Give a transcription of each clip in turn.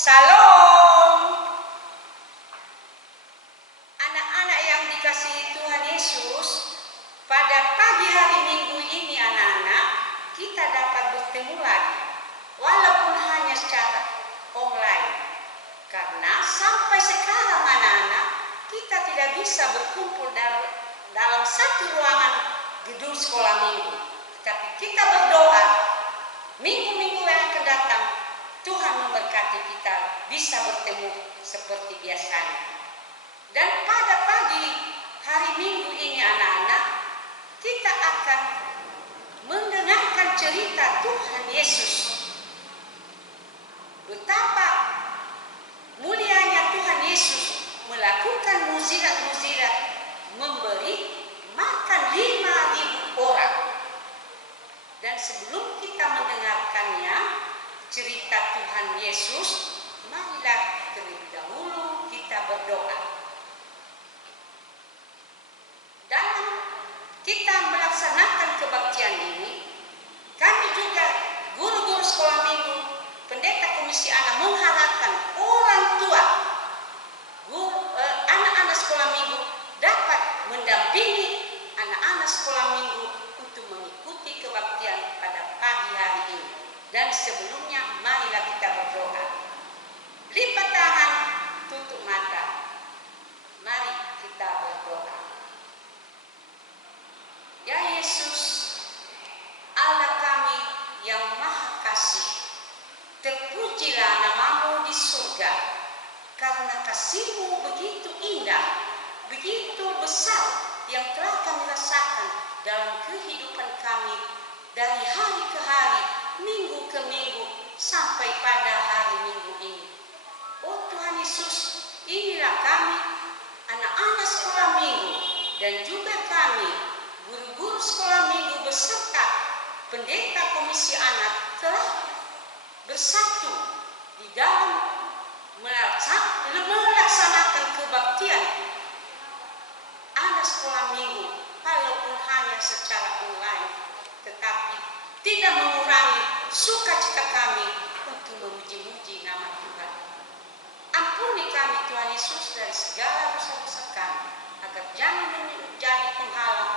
Salam. Anak-anak yang dikasihi Tuhan Yesus, pada pagi hari Minggu ini anak-anak, kita dapat bertemu lagi, walaupun hanya secara online. Karena sampai sekarang anak-anak, kita tidak bisa berkumpul dalam satu ruangan gedung sekolah minggu. Tetapi kita berdoa, minggu-minggu yang akan datang, Tuhan memberkati kita bisa bertemu seperti biasanya. Dan pada pagi hari Minggu ini anak-anak, kita akan mendengarkan cerita Tuhan Yesus. Betapa mulianya Tuhan Yesus melakukan mukjizat-mukjizat, memberi makan 5.000 orang. Dan sebelum kita mendengarkannya, cerita Tuhan Yesus, marilah terlebih dahulu kita berdoa. Dalam kita melaksanakan kebaktian ini, kami juga guru-guru sekolah minggu, pendeta komisi anak mengharapkan orang tua, anak-anak sekolah minggu dapat mendampingi anak-anak sekolah minggu untuk mengikuti kebaktian pada pagi hari ini. Dan sebelumnya marilah kita berdoa. Lipat tangan, tutup mata. Mari kita berdoa. Ya Yesus, Allah kami yang maha kasih, terpujilah namamu di surga, karena kasih-Mu begitu indah, begitu besar yang telah kami rasakan dalam kehidupan kami dari hari ke hari, minggu ke minggu, sampai pada hari Minggu ini. Oh Tuhan Yesus, inilah kami, anak-anak sekolah minggu, dan juga kami, guru-guru sekolah minggu beserta pendeta komisi anak telah bersatu di dalam melaksanakan kebaktian anak sekolah minggu, walaupun hanya secara online, tetapi tidak mengurangi sukacita kami untuk memuji-muji nama Tuhan. Ampuni kami Tuhan Yesus dari segala dosa-dosa kami, agar jangan menjadi penghalang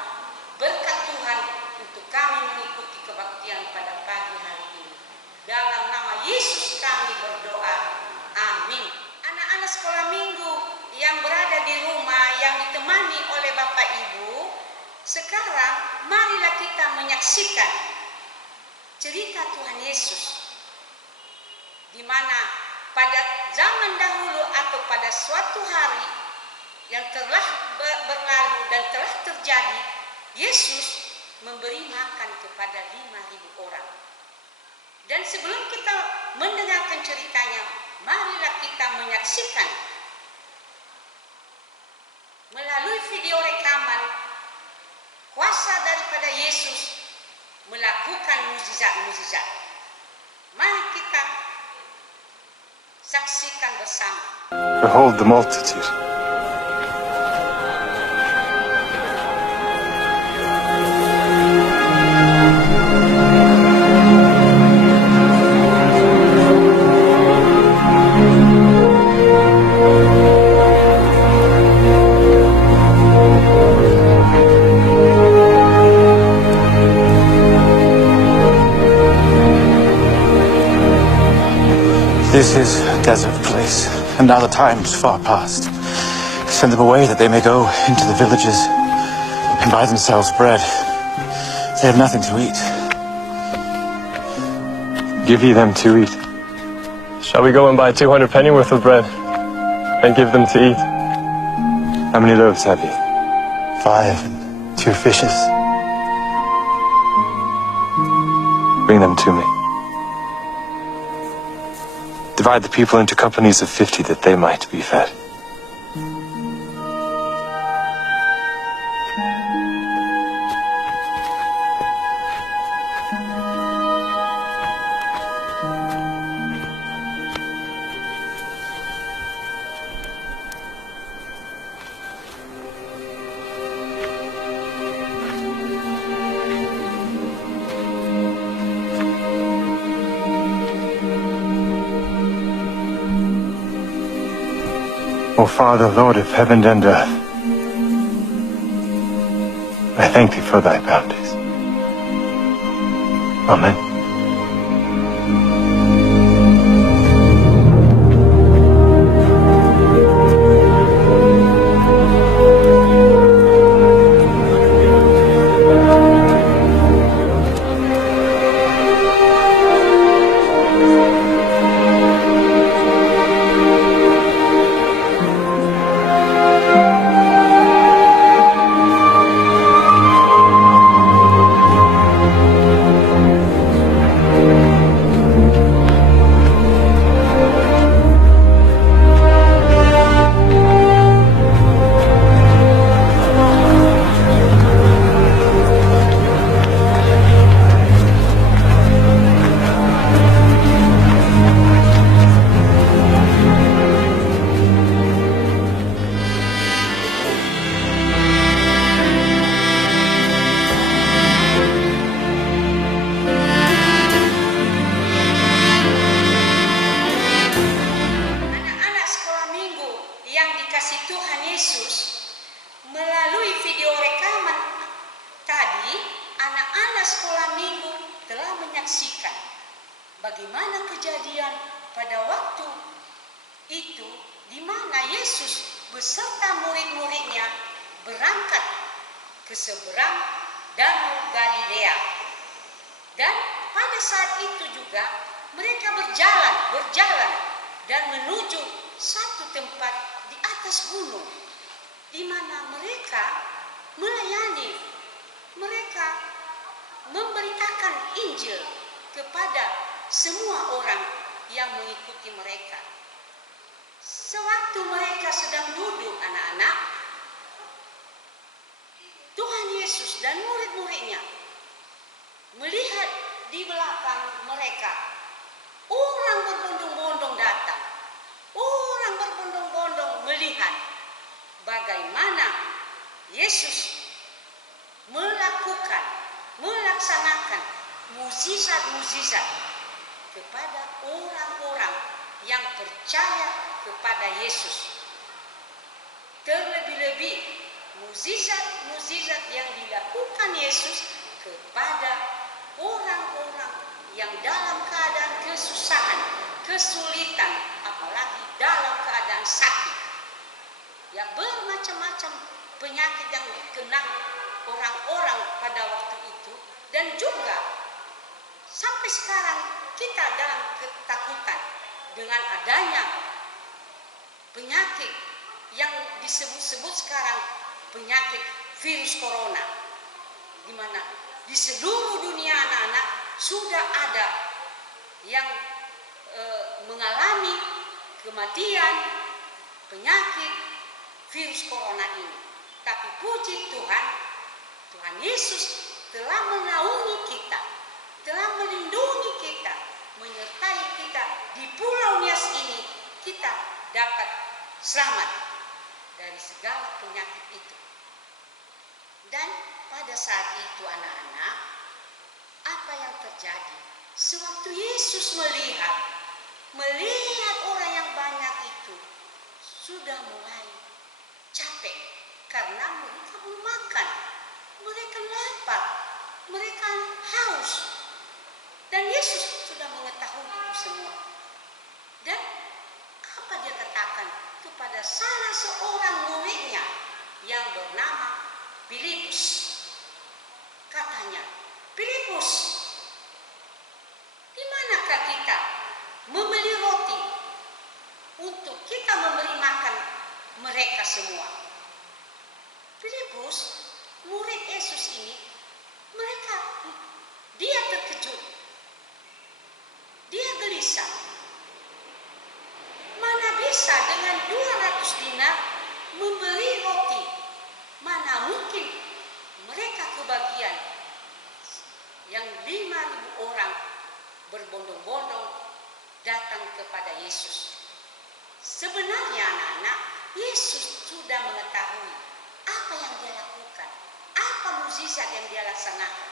berkat Tuhan untuk kami mengikuti kebaktian pada pagi hari ini. Dalam nama Yesus kami berdoa. Amin. Anak-anak sekolah minggu yang berada di rumah, yang ditemani oleh Bapak Ibu, sekarang marilah kita menyaksikan cerita Tuhan Yesus, di mana pada zaman dahulu atau pada suatu hari yang telah berlalu dan telah terjadi, Yesus memberi makan kepada 5.000 orang. Dan sebelum kita mendengarkan ceritanya, marilah kita menyaksikan melalui video rekaman kuasa daripada Yesus melakukan mukjizat-mukjizat. Mari kita saksikan bersama. Behold the multitude. This is a desert place, and now the time is far past. Send them away that they may go into the villages and buy themselves bread. They have nothing to eat. Give ye them to eat. Shall we go and buy 200 pennyworth of bread and give them to eat? How many loaves have ye? 5 and 2 fishes. Bring them to me. Divide the people into companies of 50 that they might be fed. O Father, Lord of heaven and earth, I thank thee for thy bounties. Amen. Anak-anak sekolah minggu yang dikasih Tuhan Yesus, melalui video rekaman tadi, anak-anak sekolah minggu telah menyaksikan bagaimana kejadian pada waktu itu di mana Yesus beserta murid-muridnya berangkat ke seberang Danau Galilea. Dan pada saat itu juga mereka berjalan dan menuju satu tempat di atas gunung di mana mereka melayani, mereka memberitakan Injil kepada semua orang yang mengikuti mereka. Sewaktu mereka sedang duduk, anak-anak, Tuhan Yesus dan murid-muridnya melihat di belakang mereka orang berbondong-bondong datang. Orang berbondong-bondong melihat bagaimana Yesus melaksanakan mukjizat-mukjizat kepada orang-orang yang percaya kepada Yesus. Terlebih-lebih mukjizat-mukjizat yang dilakukan Yesus kepada orang-orang yang dalam keadaan kesusahan, kesulitan, apalagi dalam keadaan sakit. Ya, bermacam-macam penyakit yang kena orang-orang pada waktu itu, dan juga sampai sekarang kita dalam ketakutan dengan adanya penyakit yang disebut-sebut sekarang penyakit virus corona, di mana di seluruh dunia anak-anak sudah ada yang mengalami kematian penyakit virus corona ini. Tapi puji Tuhan, Tuhan Yesus telah menaungi kita, telah melindungi kita, menyertai kita di Pulau Nias ini. Kita dapat selamat dari segala penyakit itu. Dan pada saat itu anak-anak, apa yang terjadi? Sewaktu Yesus melihat orang yang banyak itu sudah mulai capek karena mereka belum makan, mereka lapar, mereka haus. Dan Yesus sudah mengetahui itu semua. Dan apa dia katakan kepada salah seorang muridnya yang bernama Filipus? Katanya, Filipus, di manakah kita membeli roti untuk kita memberi makan mereka semua? Filipus, murid Yesus ini, dia terkejut, dia gelisah. Mana bisa dengan 200 dinar memberi roti? Mana mungkin mereka kebagian yang 5.000 orang berbondong-bondong datang kepada Yesus. Sebenarnya anak-anak, Yesus sudah mengetahui apa yang dia lakukan, apa mukjizat yang dia laksanakan.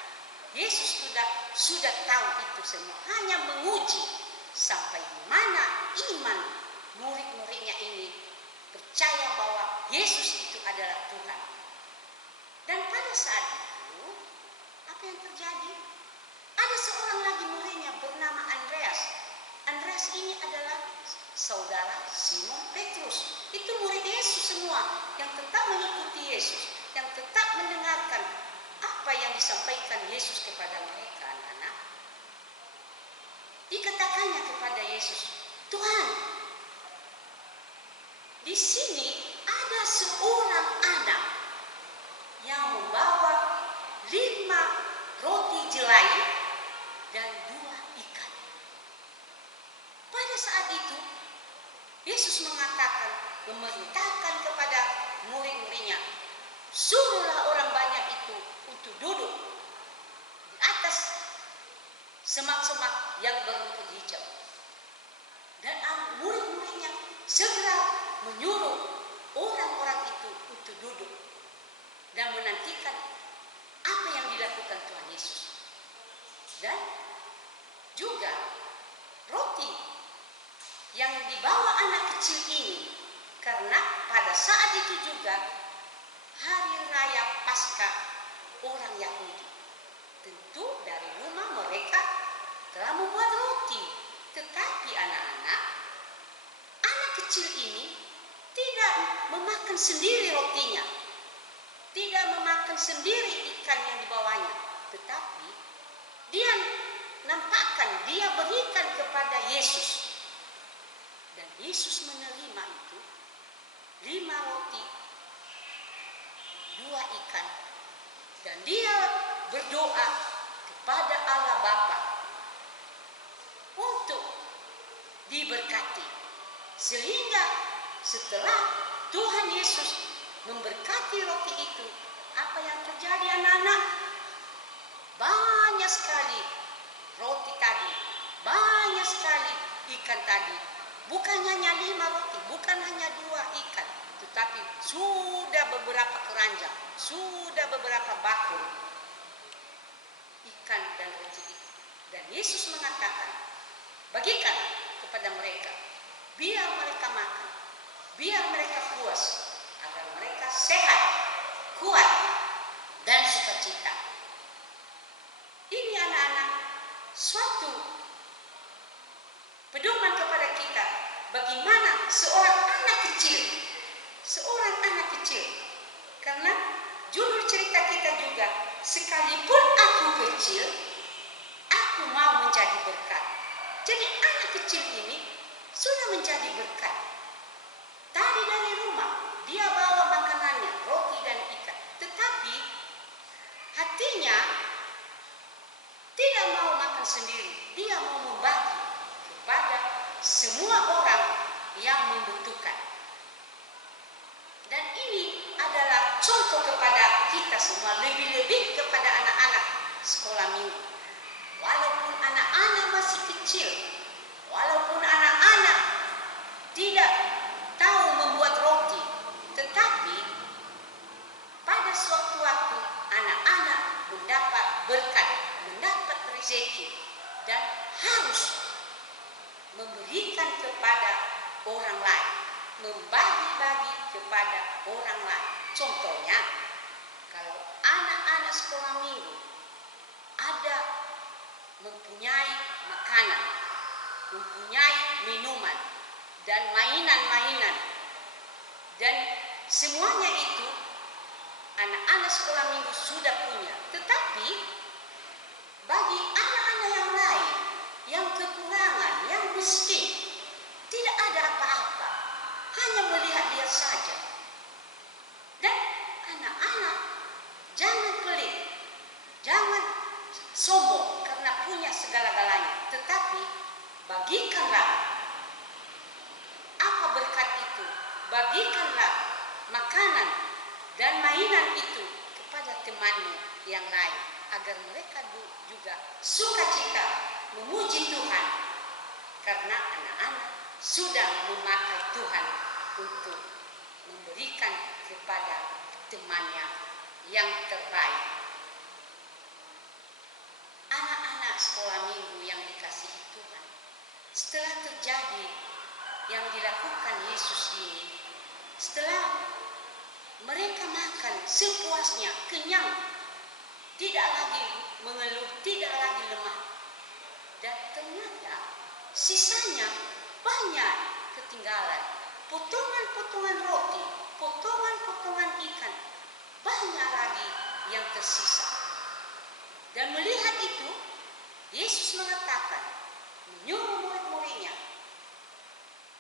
Yesus sudah tahu itu semua, hanya menguji sampai mana iman murid-muridnya ini percaya bahwa Yesus itu adalah Tuhan. Dan pada saat itu, apa yang terjadi? Ada seorang lagi muridnya bernama Andreas. Andreas ini adalah saudara Simon Petrus. Itu murid Yesus semua yang tetap mengikuti Yesus, yang tetap mendengarkan apa yang disampaikan Yesus kepada mereka, anak-anak. Dikatakannya kepada Yesus, Tuhan, di sini ada seorang anak yang membawa 5 roti jelai dan 2 ikan. Pada saat itu, Yesus memerintahkan kepada murid-muridnya, suruhlah orang banyak itu untuk duduk di atas semak-semak yang berumput hijau. Dan murid-muridnya segera menyuruh orang-orang itu untuk duduk dan menantikan apa yang dilakukan Tuhan Yesus. Dan juga roti yang dibawa anak kecil ini, karena pada saat itu juga hari raya Paskah orang Yahudi. Tentu dari rumah mereka telah membuat roti, tetapi anak-anak, anak kecil ini tidak memakan sendiri rotinya, tidak memakan sendiri ikan yang dibawanya, tetapi dia nampakkan, dia berikan kepada Yesus. Dan Yesus menerima itu 5 roti, 2 ikan, dan dia berdoa kepada Allah Bapa untuk diberkati. Sehingga setelah Tuhan Yesus memberkati roti itu, apa yang terjadi anak-anak? Banyak sekali roti tadi, banyak sekali ikan tadi. Bukan hanya 5 roti, bukan hanya 2 ikan, tetapi sudah beberapa keranjang, sudah beberapa bakul ikan dan roti itu. Dan Yesus mengatakan, bagikan kepada mereka, biar mereka makan, biar mereka puas, agar mereka sehat, kuat, dan sukacita. Ini anak-anak suatu pedoman kepada kita, bagaimana seorang anak kecil, karena judul cerita kita juga, sekalipun aku kecil, aku mau menjadi berkat. Jadi anak kecil ini sudah menjadi berkat. Tadi dari rumah, dia bawa makanannya, roti dan ikan, tetapi hatinya tidak mau makan sendiri, dia mau membagi kepada semua orang yang membutuhkan. Dan ini adalah contoh kepada kita semua, lebih-lebih kepada anak-anak sekolah minggu. Walaupun anak-anak masih kecil, walaupun anak-anak tidak tahu membuat roti, tetapi pada suatu waktu anak-anak mendapat berkat, mendapat rezeki, dan harus memberikan kepada orang lain, membagi-bagi kepada orang lain. Contohnya, kalau anak-anak sekolah minggu ada mempunyai makanan, mempunyai minuman, dan mainan-mainan, dan semuanya itu anak-anak sekolah minggu sudah punya. Tetapi bagi anak-anak yang lain, yang kekurangan, yang miskin, tidak ada apa-apa, hanya melihat-lihat saja. Dan anak-anak jangan pelit, jangan sombong karena punya segala-galanya, tetapi bagikanlah apa berkat itu, bagikanlah makanan dan mainan itu kepada temanmu yang lain, agar mereka juga sukacita memuji Tuhan, karena anak-anak sudah memakai Tuhan untuk memberikan kepada temannya yang terbaik. Anak-anak sekolah minggu yang dikasihi Tuhan, setelah terjadi yang dilakukan Yesus ini, Setelah mereka makan sepuasnya, kenyang, tidak lagi mengeluh, tidak lagi lemah. Dan ternyata sisanya banyak ketinggalan. Potongan-potongan roti, potongan-potongan ikan, banyak lagi yang tersisa. Dan melihat itu, Yesus mengatakan, menyuruh murid-muridnya,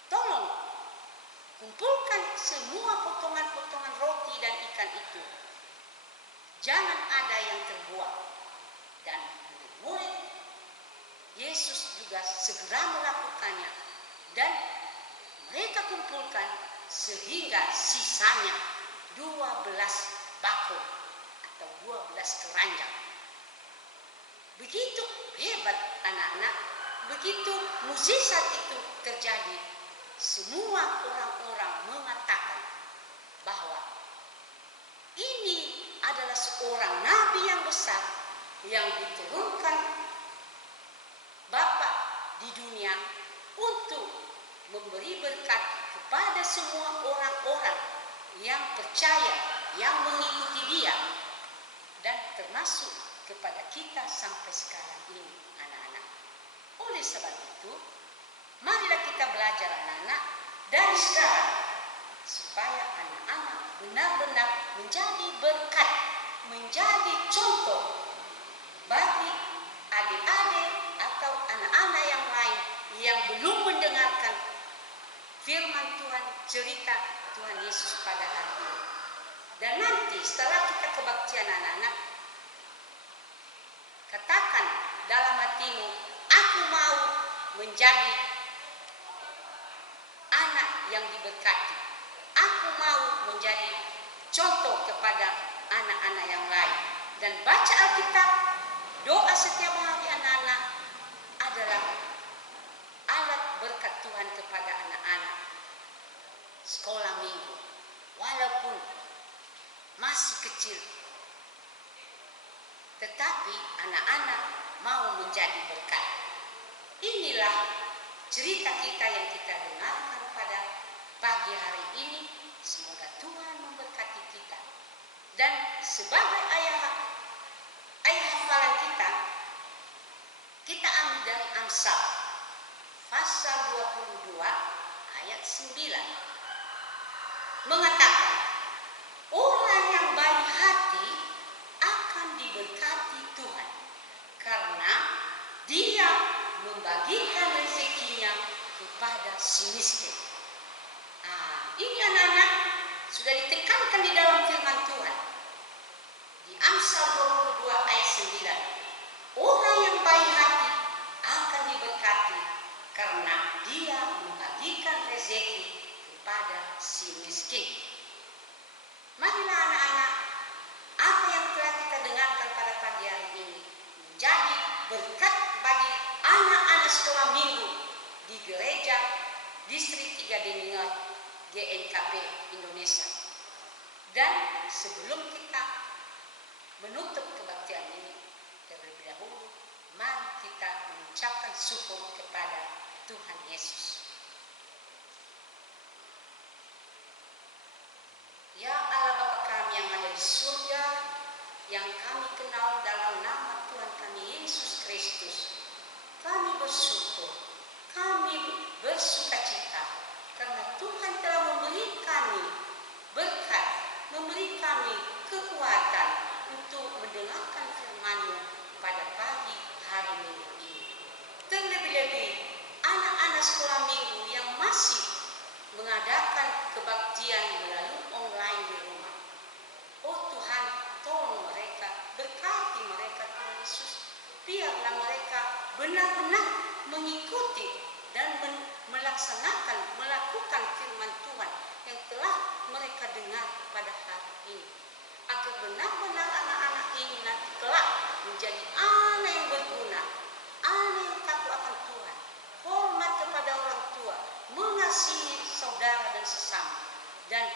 tolong kumpulkan semua potongan-potongan roti dan ikan itu. Jangan ada yang terbuang. Dan murid Yesus juga segera melakukannya. Dan mereka kumpulkan sehingga sisanya 12 bakul atau 12 keranjang. Begitu hebat anak-anak, begitu mukjizat itu terjadi, semua orang-orang mengatakan bahwa ini adalah seorang nabi yang besar yang diturunkan Bapa di dunia untuk memberi berkat kepada semua orang-orang yang percaya, yang mengikuti dia, dan termasuk kepada kita sampai sekarang ini, anak-anak. Oleh sebab itu, marilah kita belajar anak-anak dari sekarang supaya anak-anak benar-benar menjadi berkat, menjadi contoh bagi adik-adik atau anak-anak yang lain yang belum mendengarkan firman Tuhan, cerita Tuhan Yesus pada hari ini. Dan nanti setelah kita kebaktian anak-anak, katakan dalam hatimu, aku mau menjadi anak yang diberkati. Aku mau menjadi contoh kepada anak-anak yang lain. Dan baca Alkitab, doa setiap hari anak-anak adalah alat berkat Tuhan kepada anak-anak. Sekolah minggu, walaupun masih kecil, tetapi anak-anak mau menjadi berkat. Inilah cerita kita yang kita dengarkan pada pagi hari ini. Semoga Tuhan memberkati kita. Dan sebagai ayah hafalan kita ambil dari Amsal pasal 22 ayat 9. Mengatakan, orang yang baik hati akan diberkati Tuhan, karena dia membagikan rezekinya kepada si miskin. Ini anak-anak sudah ditekankan di dalam firman Tuhan. Di Amsal 22 ayat 9. Orang yang baik hati akan diberkati karena dia membagikan rezeki kepada si miskin. Marilah anak-anak, apa yang telah kita dengarkan pada pagi hari ini menjadi berkat bagi anak-anak sekolah minggu di gereja distrik 3 Deningat GNKP Indonesia. Dan sebelum kita menutup kebaktian ini, terlebih dahulu mari kita mengucapkan syukur kepada Tuhan Yesus. Ya Allah Bapa kami yang ada di surga, yang kami kenal dalam nama Tuhan kami Yesus Kristus, kami bersyukur, kami bersukacita karena Tuhan telah memberi kami berkat, memberi kami kekuatan untuk mendengarkan firman-Mu pada pagi hari minggu ini. Terlebih-lebih anak-anak sekolah minggu yang masih mengadakan kebaktian melalui online di rumah. Oh Tuhan, tolong mereka, berkati mereka Tuhan Yesus. Biarlah mereka benar-benar mengikuti dan melakukan firman Tuhan yang telah mereka dengar pada hari ini. Agar benar-benar anak-anak ini nanti kelak menjadi anak yang berguna, anak yang takut akan Tuhan, hormat kepada orang tua, mengasihi saudara dan sesama, dan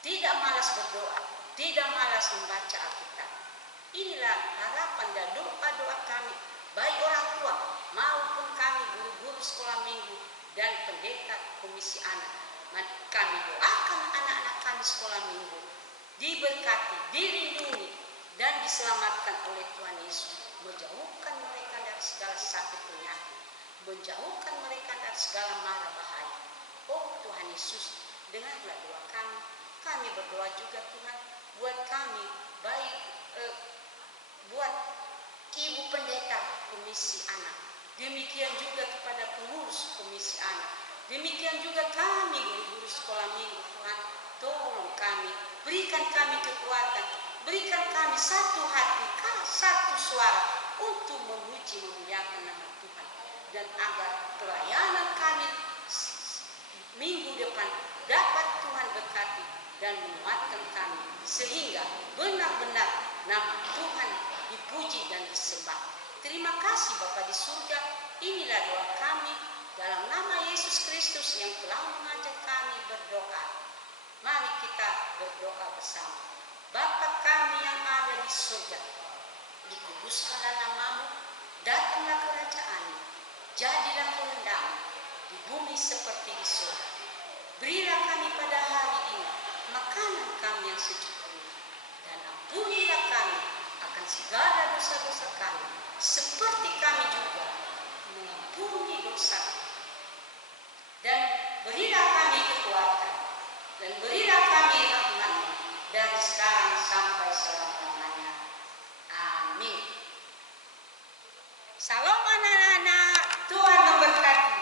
tidak malas berdoa, tidak malas membaca Alkitab. Inilah harapan dan doa-doa kami, baik orang tua maupun kami guru-guru sekolah minggu dan pendeta komisi anak. Kami doakan anak-anak kami sekolah minggu diberkati, dilindungi, dan diselamatkan oleh Tuhan Yesus. Menjauhkan mereka dari segala sakit penyakit, menjauhkan mereka dari segala mara bahaya. Oh Tuhan Yesus, dengarlah doa kami. Kami berdoa juga Tuhan buat kami, baik buat Ibu Pendeta Komisi Anak, demikian juga kepada pengurus Komisi Anak, demikian juga kami guru-guru sekolah minggu. Tuhan, tolong kami, berikan kami kekuatan, berikan kami satu hati, satu suara untuk memuji memuliakan nama Tuhan, dan agar pelayanan kami minggu depan dapat Tuhan berkati dan menguatkan kami, sehingga benar-benar nama Tuhan dipuji dan disembah. Terima kasih Bapa di surga. Inilah doa kami dalam nama Yesus Kristus yang telah mengajak kami berdoa. Mari kita berdoa bersama. Bapa kami yang ada di surga, dikuduskanlah namamu, datanglah kerajaanmu, jadilah kehendakmu di bumi seperti di surga. Berilah kami pada hari ini makanan kami yang secukupnya, dan ampunilah kami akan segala dosa-dosa kami, seperti kami juga mengampuni dosa. Dan berilah kami kekuatan, dan berilah kami rahmat-Mu dari sekarang sampai selama-lamanya. Amin. Salam anak-anak, Tuhan memberkati.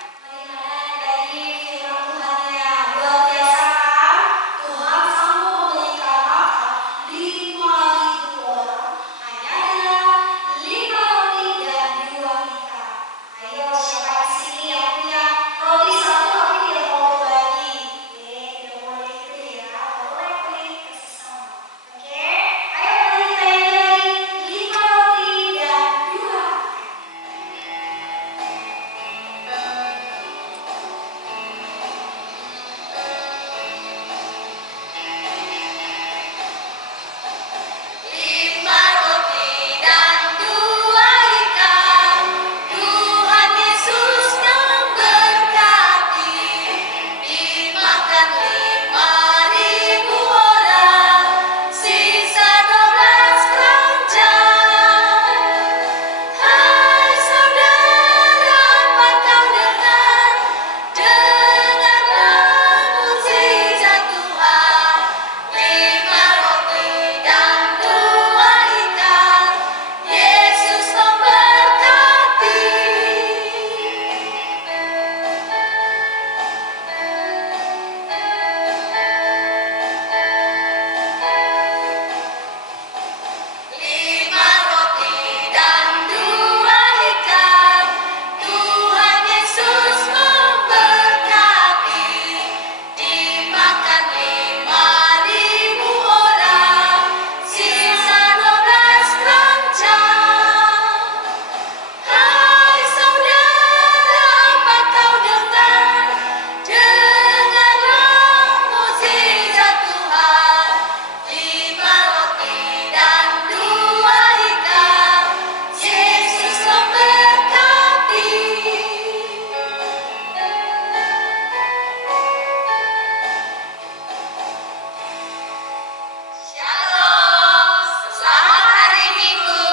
Shalom, selamat hari Minggu.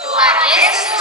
Tuhan Yesus